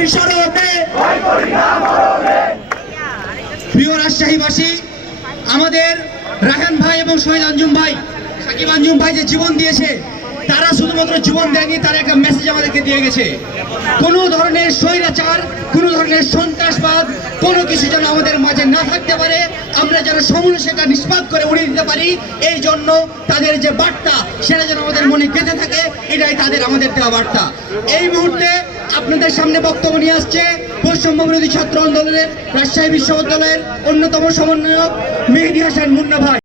শহীদের স্মরণে প্রিয় রাজশাহীবাসী, আমাদের রায়হান ভাই এবং শহীদ আঞ্জুম ভাই, সাকিব আঞ্জুম ভাই যে জীবন দিয়েছে, তারা শুধুমাত্র জীবন দেয়নি, তারা একটা মেসেজ আমাদেরকে দিয়ে গেছে। কোনো ধরনের স্বৈরাচার, কোনো ধরনের সন্ত্রাসবাদ, কোনো কিছু যেন আমাদের মাঝে না থাকতে পারে, আমরা যেন সমূলে সেটা নিষ্পাত করে উড়িয়ে দিতে পারি। এই জন্য তাদের যে বার্তা, সেটা যেন আমাদের মনে গেঁথে থাকে, এটাই তাদের আমাদের দেওয়া বার্তা। এই মুহূর্তে আপনাদের সামনে বক্তব্য নিয়ে আসছে বৈষম্য বিরোধী ছাত্র আন্দোলনের রাজশাহী বিশ্ববিদ্যালয়ের অন্যতম সমন্বয়ক মেহেদী হাসান মুন্না ভাই।